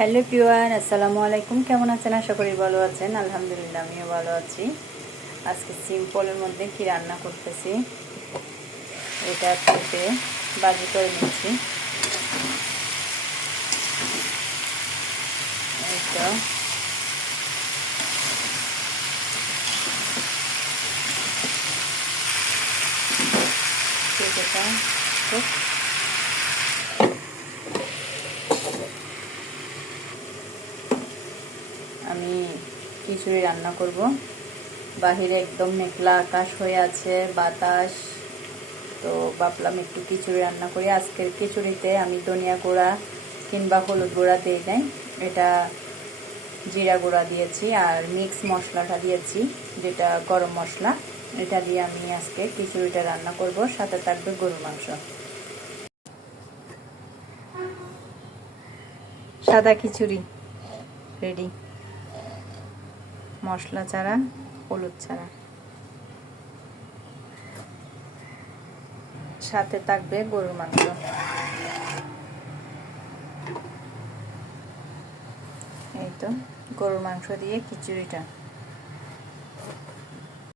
Hello Priyan, আসসালামু আলাইকুম। কেমন আছেন? আশা করি ভালো আছেন। আলহামদুলিল্লাহ, আমিও ভালো আছি। আজকে সিম্পলের মধ্যে কি রান্না করতেছি, এটা পেঁপে ভাজি করে নিচ্ছি। এই তো পেঁপেটা আমি খিচুড়ি রান্না করব। বাহিরে একদম মেঘলা আকাশ হয়ে আছে, বাতাস। তো ভাবলাম একটু খিচুড়ি রান্না করি। আজকের খিচুড়িতে আমি ধনিয়া গুঁড়া কিংবা হলুদ গুঁড়া দিই নাই, এটা জিরা গুঁড়া দিয়েছি আর মিক্স মশলাটা দিয়েছি, যেটা গরম মশলা। এটা দিয়ে আমি আজকে খিচুড়িটা রান্না করব। সাথে থাকবে গরুর মাংস। সাদা খিচুড়ি রেডি, মশলা ছাড়া, হলুদ ছাড়া। সাথে থাকবে গরুর মাংস। এই তো গরুর মাংস দিয়ে খিচুড়িটা।